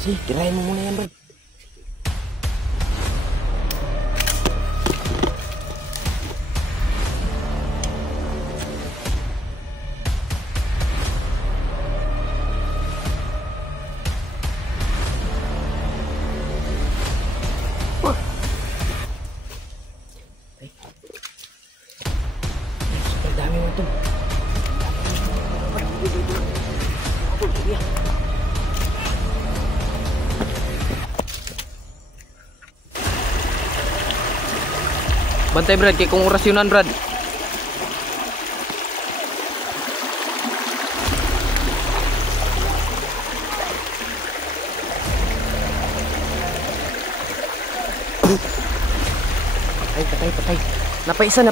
Sige, tirahin mo muna yan, Brad. Super dami mo ito. Bantay, Brad, kay kung orasyonan, Brad. Patay. Napaisa.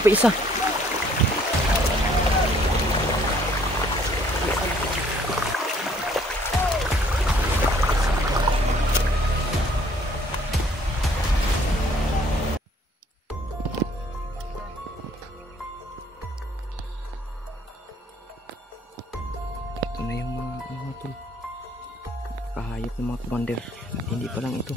Ito na yung mga tol. Kahayop ng mga commander. At hindi pa lang ito.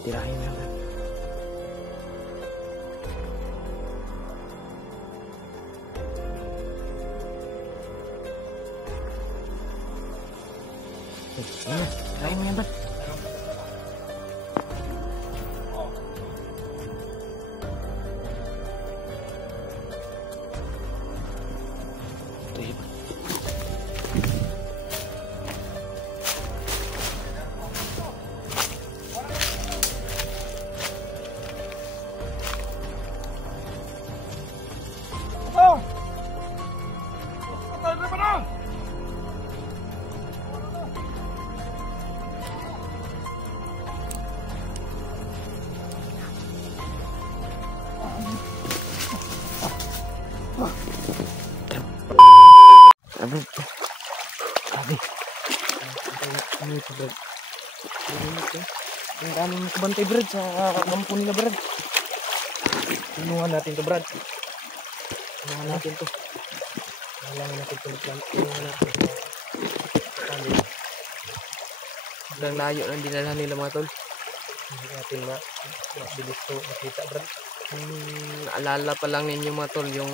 Tirahin lang. Tirahin mo yan, Brad. Ito yun. Ang daming kabantay, Brad, sa kampo nila, Brad. Tulungan natin to, Brad. Tulungan natin to. Tulungan natin to. Tulungan natin to. Ang layo ng dinala nila, mga tol. Hindi natin mabilis to makita, Brad. Naalala pa lang ninyo, mga tol, yung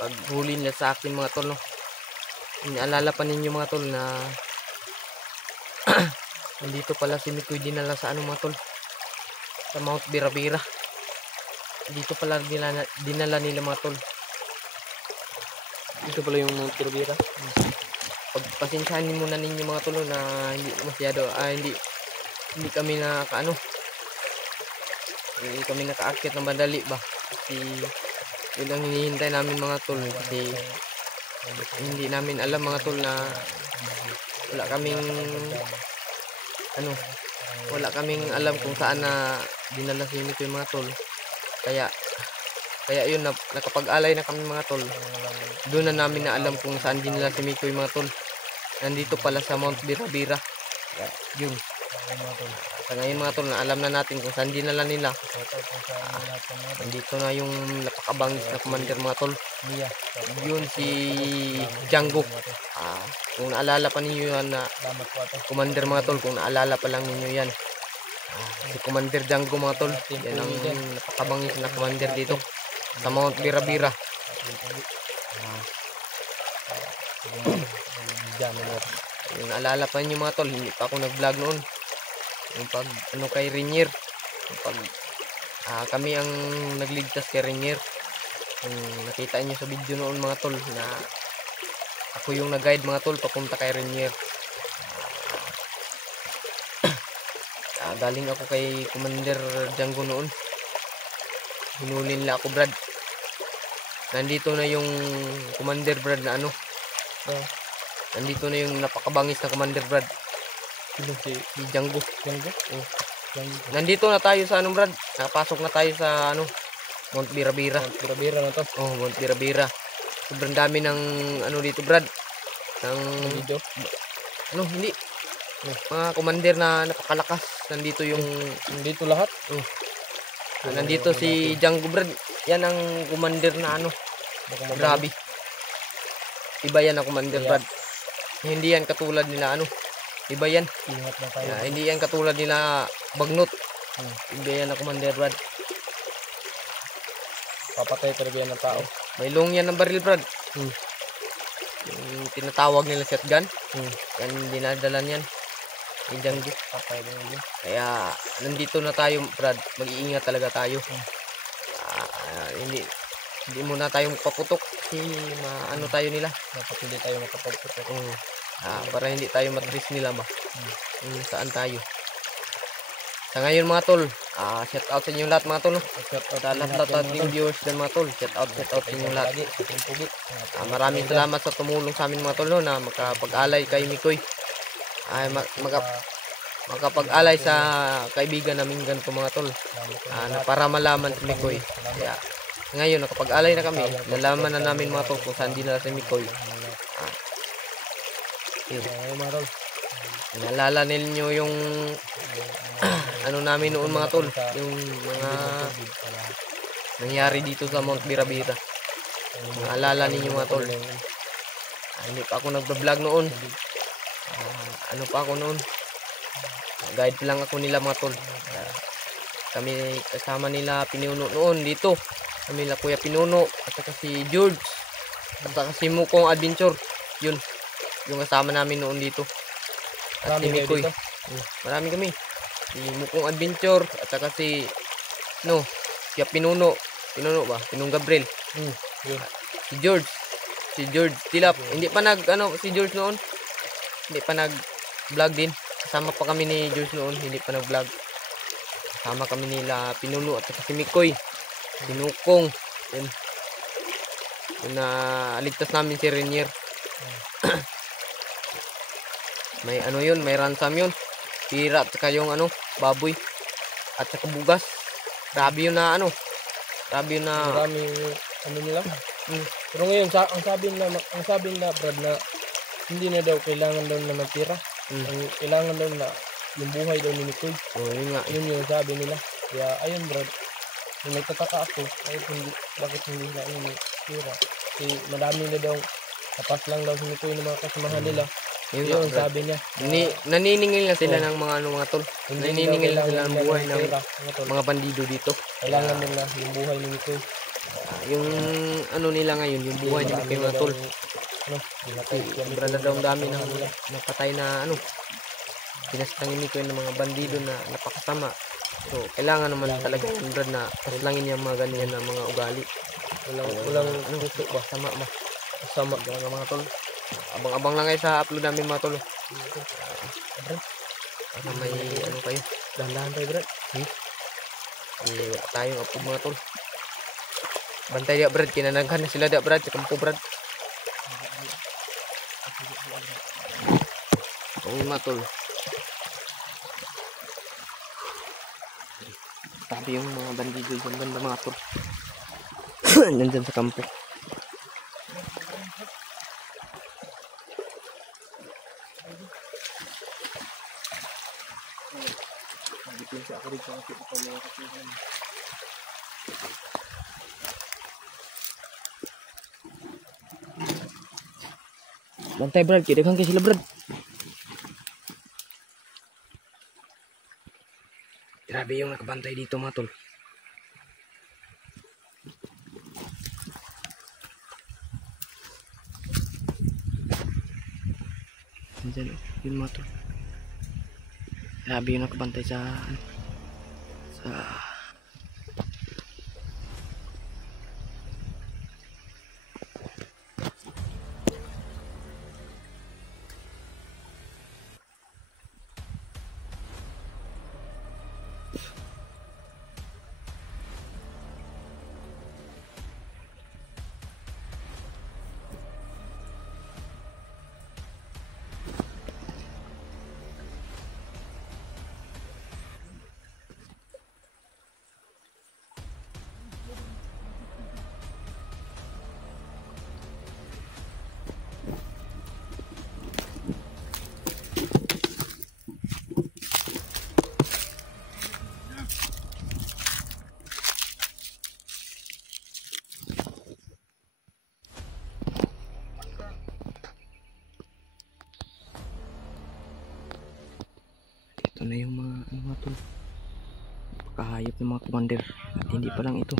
paghuli nila sa akin, mga tol, no? Naalala pa ninyo, mga tol, na nandito pala si Mikoy dinala sa ano, mga tol, sa Mount Birabira. Dito pala dinala nila, mga tol. Dito pala yung Mount Birabira. Pagpasensyahan muna ninyo, mga tol, na hindi masyado hindi kami hindi kami nakaakyat ng bandali ba, kasi yun ang hinihintay namin, mga tol, kasi hindi namin alam, mga tol, na wala kaming alam kung saan na dinala si Mikoy, mga tol. Kaya yun, nakapag-alay na kami, mga tol. Doon na namin na alam kung saan dinala si Mikoy, mga tol. Nandito pala sa Mount Birabira. Yun. Sa ngayon, mga tol, na alam na natin kung saan dinala nila. Nandito na yung napakabangis na commander, mga tol. Yun si Django. Kung naalala pa ninyo yan na commander, mga tol, kung naalala pa lang ninyo yan, si Commander Django, mga tol. Yan ang napakabangis na commander dito sa Mount Birabira. Yung naalala pa ninyo, mga tol, hindi pa ako nag-vlog noon. Yung pag kay Rainier, kami ang nagligtas kay Rainier. Kung nakita niyo sa video noon, mga tol, na ako yung nag-guide, mga tol, papunta kay Rainier. Galing ako kay Commander Django noon. Hinuli nila ako, Brad. Nandito na yung Commander, Brad, na nandito na yung napakabangis na Commander, Brad. Si Django. Nandito na tayo sa Brad. Napasok na tayo sa Mount Birabira. Bira-bira na to. Oh, Mount Birabira. Sobrang dami ng ano dito, Brad. Ng Video. ano, hindi. Mga commander na napakalakas. Nandito yung Dito lahat. nandito si Django, Brad. Yan ang commander na ano. Grabe. Iba yan ang commander, Kaya- Brad. Hindi yan katulad nila ano. Iba yan. Ingat na tayo. Hindi yan katulad nila Bagnot. Hmm. Iba yan ang commander, Brad. Papatay talaga yan ng tao. May long yan ng baril, Brad. Hmm. Yung tinatawag nila shotgun. Hmm. Yan dinadala niyan. Ni Django. Patay din yun. Kaya nandito na tayo, Brad. Mag-iingat talaga tayo. Hindi muna tayo paputok kasi ano tayo nila. Dapat hindi tayo makapagputok. Para hindi tayo matris nila ba. Saan tayo. Sa ngayon mga tol, shout out sa inyo lahat mga tol. Sa lahat ating viewers dan mga tol. Shout out sa inyo lahat. Maraming salamat sa tumulong sa amin mga tol no, na makapag-alay kay Mikoy. Makapag-alay sa kaibigan namin ganito mga tol. Na para malaman si Mikoy. Kaya ngayon nakapag-alay na kami. Nalaman na namin mga tol kung saan dinala si Mikoy. Naalala ninyo yung ano namin noon mga tol, yung mga nangyari dito sa Mount Birabira. Naalala ninyo mga tol. Hindi pa ako nagba-vlog noon. Ano pa ako noon? Guide lang ako nila mga tol. Kami kasama nila Pinuno noon dito. Kami la Kuya Pinuno at saka si George at saka si Mukong Adventure. Yun. Yung kasama namin noon dito. At si Mikoy. Marami kami. Si Mukong Adventure at saka si Kuya Pinuno. Pinuno ba? Pinong Gabriel. Si George. Si George Tilap. Hindi pa si George noon. Hindi pa nag-vlog din. Kasama pa kami ni George noon. Hindi pa nag-vlog. Kasama kami nila Pinuno at saka si Mikoy. Si Mukong. Yun. Yun na ligtas namin si Renier. May yun, may ransom yun. Tira at saka yung baboy. At saka bugas. Grabe yun na Grabe yun na. Marami nila. Pero ngayon ang sabi nila Brad na hindi na daw kailangan daw na magtira. Ang kailangan daw na yung buhay daw ni Mikoy. Yun nga. Yun yung sabi nila. Kaya ayun Brad. Yung nagtataka ako, bakit hindi na yun tira. Kasi madami na daw tapas lang daw si Mikoy ng mga kasamahan nila. Yun sabi niya. Naniningil na sila ng mga tol. Naniningil na sila ng buhay ng mga bandido dito. Kailangan nila yung buhay ni Mikoy. Yung nila ngayon, yung buhay ni Mikoy mga tol. Sobrang na daw dami ng napatay na pinastang ni Mikoy ng mga bandido na napakasama. So, kailangan naman talaga Brad na paslangin yung mga ganyan na mga ugali. Walang puso ba? Sama mga tol. Abang-abang lang kayo sa upload namin mga tol. Para may kayo. Dahan-dahan tayo Brad. Tayong upload mga tol. Bantay dia Brad, kinanaghan na sila dia Brad, sa kampo Brad. Mga tol. Tabi yung mga bandido dyan banda mga tol. Nandyan sa kampo. Bantay Brad, kidaghang kay sila Brad. Grabe yung nakabantay dito mga tol. Diyan yun mga tol. Grabe yung nakabantay sa Ito na yung mga ano nga tol, pakahayop ng mga commander at hindi pa lang ito.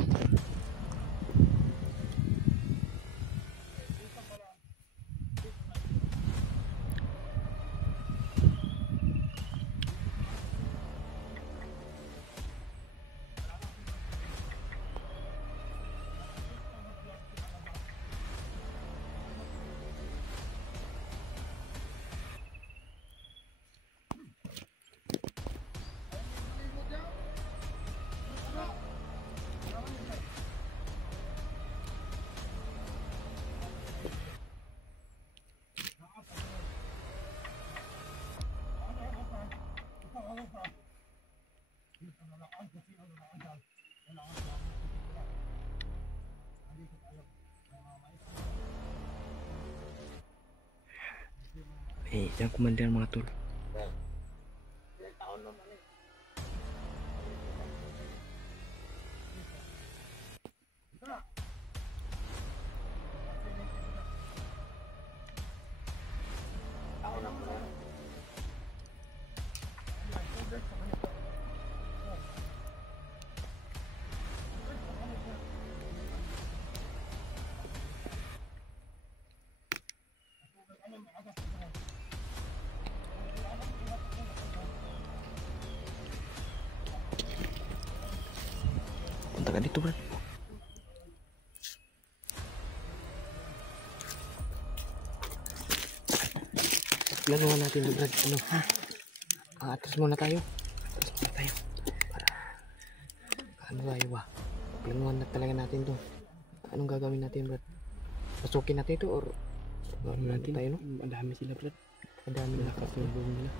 Eh, yung commander mga tol. Punta ka dito, Brad. Planuhan natin, Brad. Ano, ha? Atras muna tayo. Atras muna tayo. Para, ano tayo ba? Planuhan na talaga natin to. Anong gagawin natin, Brad? Pasukin natin ito or gagawin natin tayo, no? Ang dami sila, Brad. Ang dami nila kasi yung buong nila.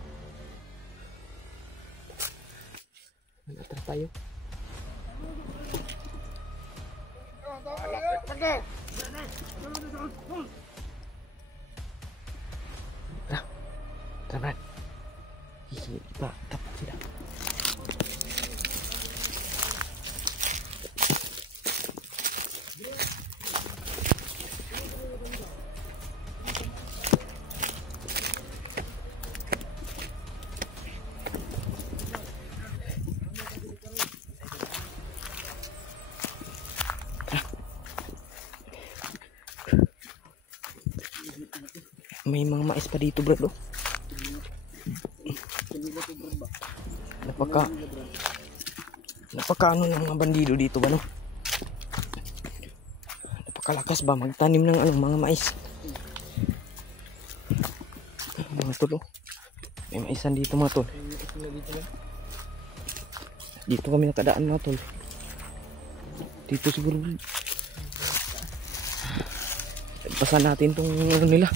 Atras tayo. Tara, Brad. Hihi, tapat sila. May mga mais pa dito, Brad, oh. Napaka ano ng mga bandido dito ba, no? Napakalakas ba magtanim ng anong mga mais. Mga tol, oh. May maisan dito, mga tol. Dito kami nakadaan, mga tol. Dito siguro, Brad. Pasan natin tong ano nila.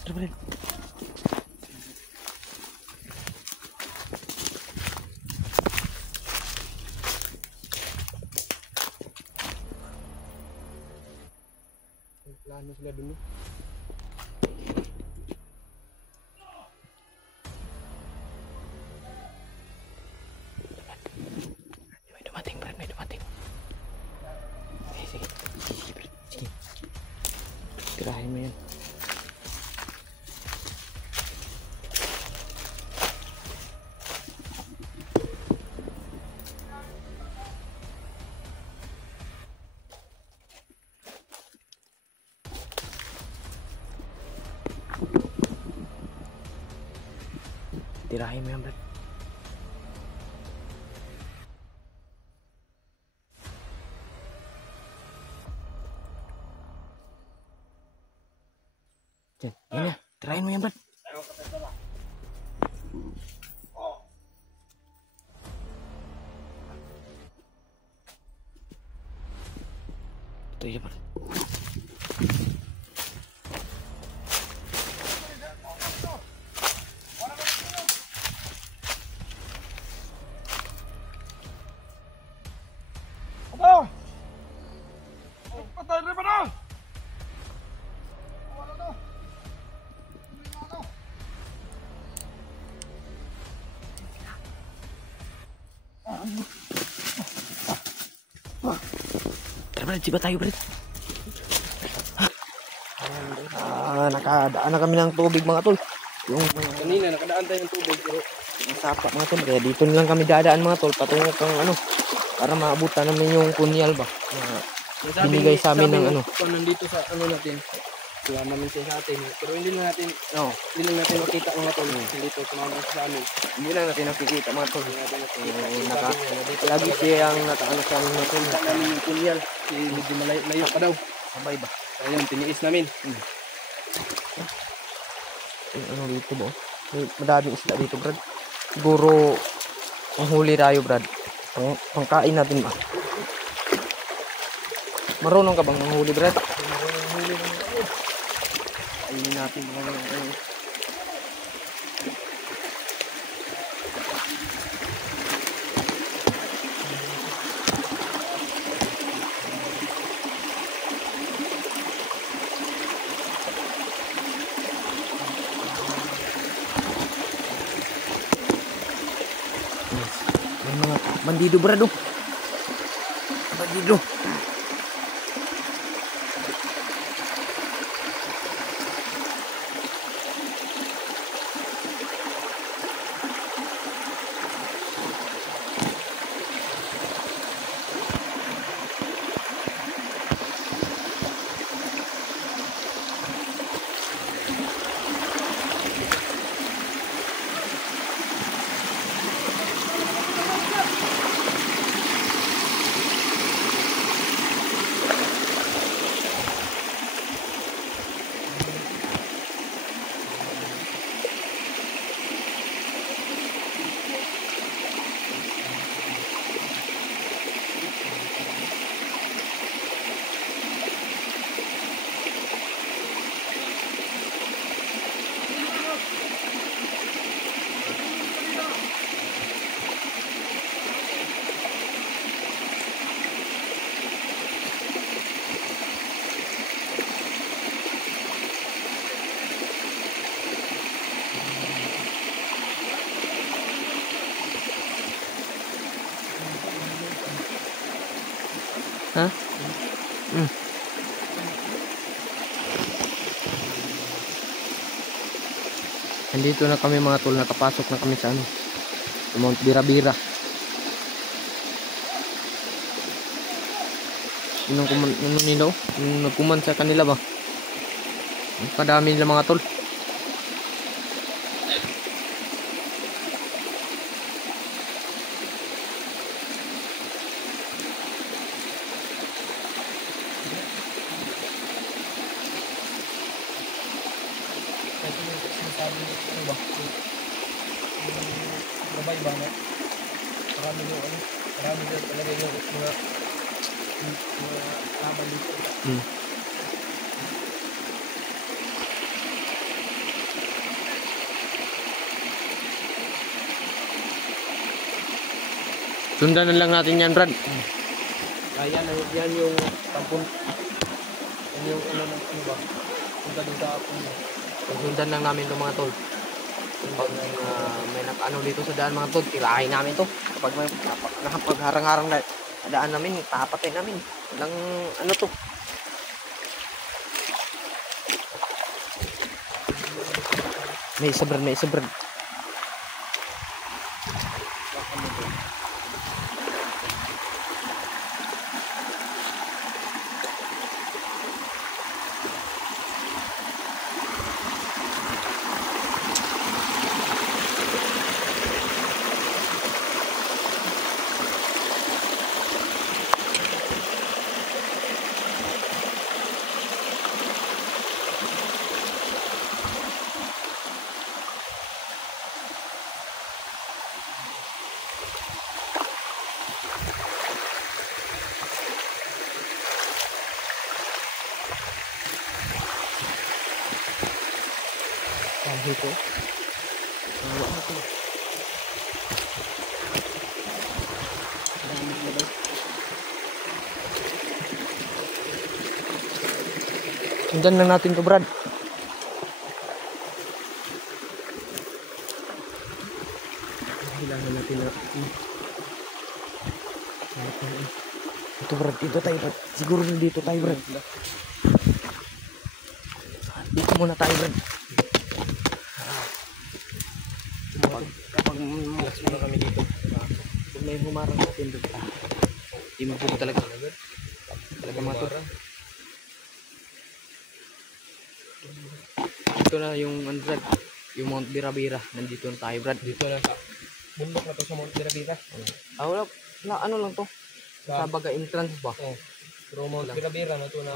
Tara, Brad. Plano sila dun, may dumating, Brad, may dumating. Sige, sige, Brad, sige. Tirahin mo yan. Tirahin mo yan, Brad. Yan, yan na. Tirahin mo yan, Brad. Ito yan, Brad. Tara Brad, siba tayo Brad. Nakadaan na kami ng tubig mga tol. Yung Kanina nakadaan tayo ng tubig pero sapa mga tol. Kaya dito na lang kami dadaan mga tol. Patungo kang ano. Para maabutan namin yung kunyal ba. Binigay sa amin ng ano. Kung nandito sa ano natin. Wala namin siya sa atin. Pero hindi lang natin makita mga tol. Dito tumama sa amin. Hindi lang natin nakikita mga tol. Hindi natin nakikita. Lagi siya ang nakaano sa amin mga tol. Nakita namin yung kunyal. Medyo malayo pa daw. Sabay ba? Ayun, tiniis namin. Ano dito ba? May madaming isda dito Brad. Siguro ang huli tayo Brad. Pangkain natin ba? Marunong ka bang manghuli Brad? Ayun natin mga bandido Brad oh. Bandido. Ha? Nandito na kami mga tol, nakapasok na kami sa ano, Mount Birabira. Inong kuman, ano nila oh, nagkuman sa kanila ba? Ang kadami nila mga tol. Ano ba? Gabay ba na? Marami yung ano? Marami yung talaga yung mga laban dito. Sundan na lang natin yan Brad. Ayan, yan yung tampon. Yan yung ano ba? Punta din sa puno. Sundan lang namin itong mga tol. Pag may nakaano dito sa daan mga tol, tirahin namin to. Kapag may nakapagharang-harang na daan namin, papatay namin. Walang ano to. May isa Brad, may isa Brad. Dito. Sundan lang natin to Brad. Hilangan natin na Ito Brad, dito tayo Brad. Siguro dito tayo Brad. Dito muna tayo Brad. Kapag relax muna kami dito. Kung may humarang natin Brad. Timbog talaga. Talaga mga tol. Ito na yung Brad. Yung Mount Birabira. Nandito na tayo Brad. Dito na sa bundok na to sa Mount Birabira. Wala. Ano lang to? Sa baga entrance ba? Oo. Pero Mount Birabira na to na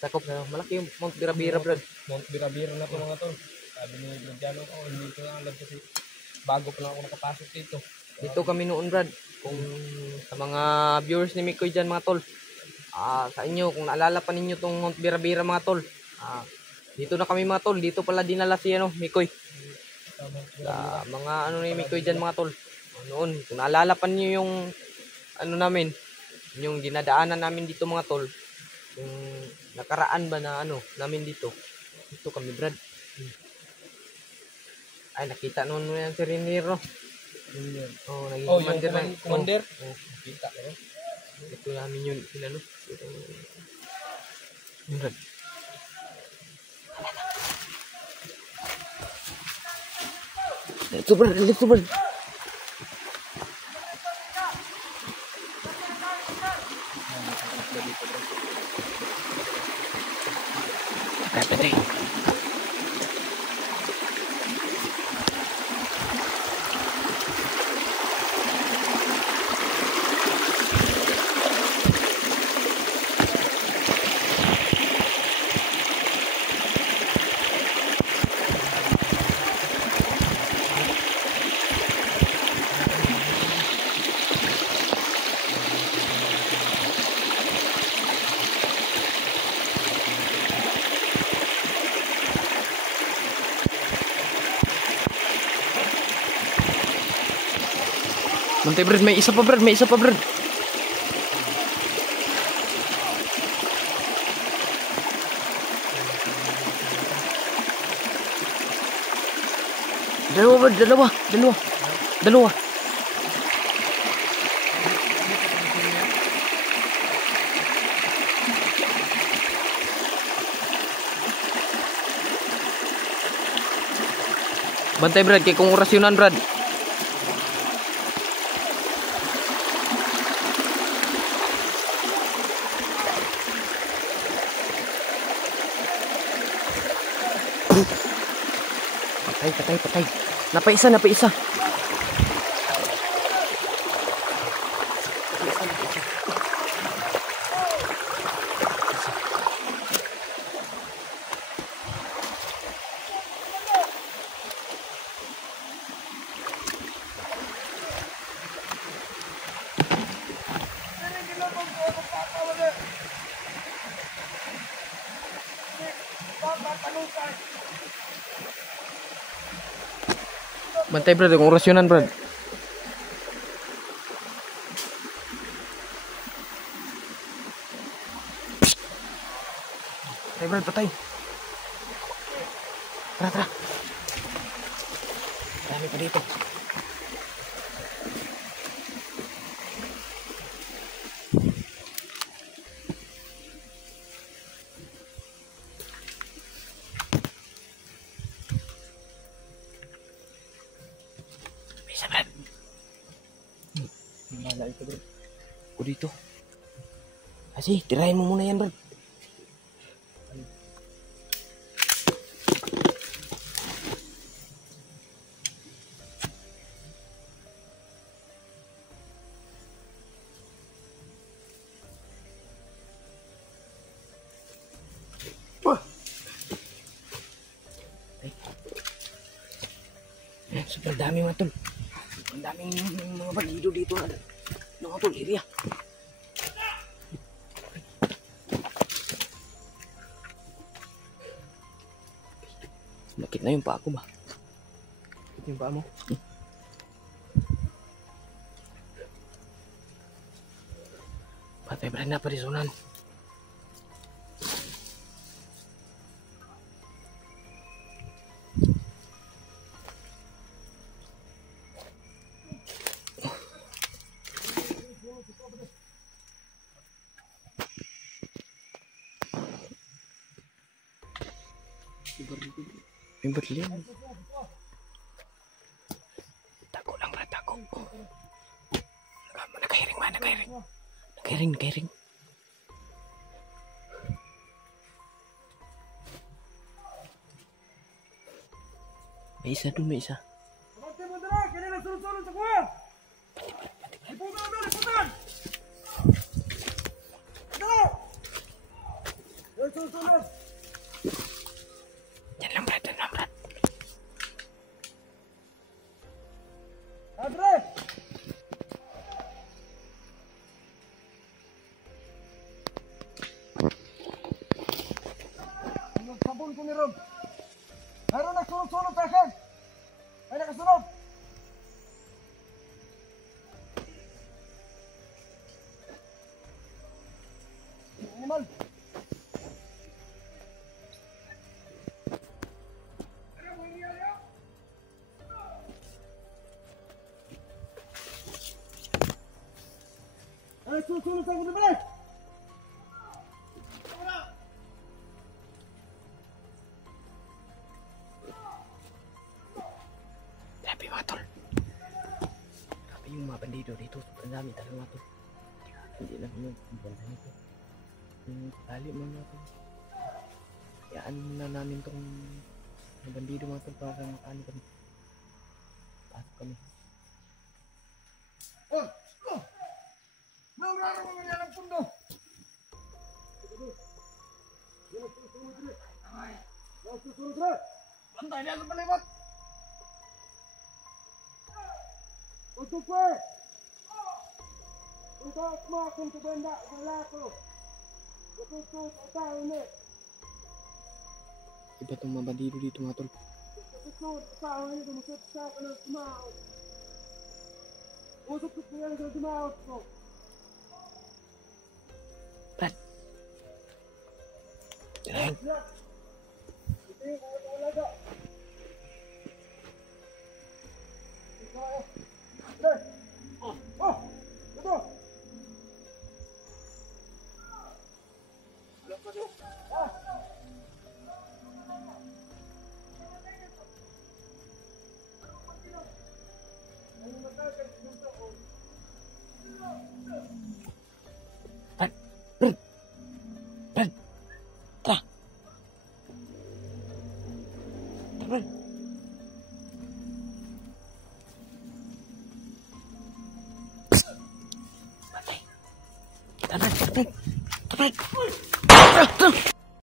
Sakop na. Malaki yung Mount Birabira Brad. Mount Birabira na to mga tol. Sabi ni Bradiano ko, hindi ko na alam kasi bago pa lang ako nakapasok dito. Dito kami noon Brad. Kung sa mga viewers ni Mikoy dyan mga tol. Sa inyo, kung naalala pa ninyo tong Mount Birabira mga tol. Dito na kami mga tol. Dito pala dinala si Mikoy. Sa mga ano ni Mikoy dyan mga tol. Noon, kung naalala pa niyo yung namin, yung dinadaanan namin dito mga tol, yung nakaraan ba na namin dito. Dito kami Brad. Ay, nakita noon mo yan si Rinier, no? Naging commander na. Commander? Kita ko. Ito namin yun, sila, no? Yun, Brad. Ito, Brad. Ito, Brad. Patay. Mantay Brad, may isa pa Brad, may isa pa Brad. Dalawa Brad, dalawa. Bantay Brad, kay kung orasyonan Brad. Patay. Napaisa. Bantay Brad, kung orasyonan Brad. Patay Brad, patay. Tara. Dami pa dito. Bisa Brad. Wala ito Brad. O dito. Kasi, tirahin mo muna yan Brad. Super dami mga tol. Ang daming mga bandido dito na mga tol area. Nakit na yung paa ko ba? Yung paa mo? Patay pa rin na parisunan. May baril. Tago lang Brad, tago. Nakahiring man, nakahiring. Nakahiring. May isa doon, may isa. Yan lang Brad. Sabon ko ni Rob. Meron nagsunod-sunod sa akin. May nakasunod. Animal. Ay, sunod sa akin na. Grabe mga tol. Grabe yung mga bandido dito. Ang dami talaga mga tol. Hindi lang yung banda nito. Yung tali mo mga tol. Kayaan na namin itong mga bandido mga tol para makaano kami. Pasok kami. Nauraro mo nga ng pundo. Bantay niya sa palibot. Untuk ko. Untuk mo kung tubenda wala ko. Untuk tao ni. Iba itong mga bandido dito mga tol. Untuk tao ni dumusot sa kanang sumaot. Usok ko yan sa sumaot ko. Brad. Tirahin. Ito yung alaga. Brad. Tara. Brad. Patay. Brad.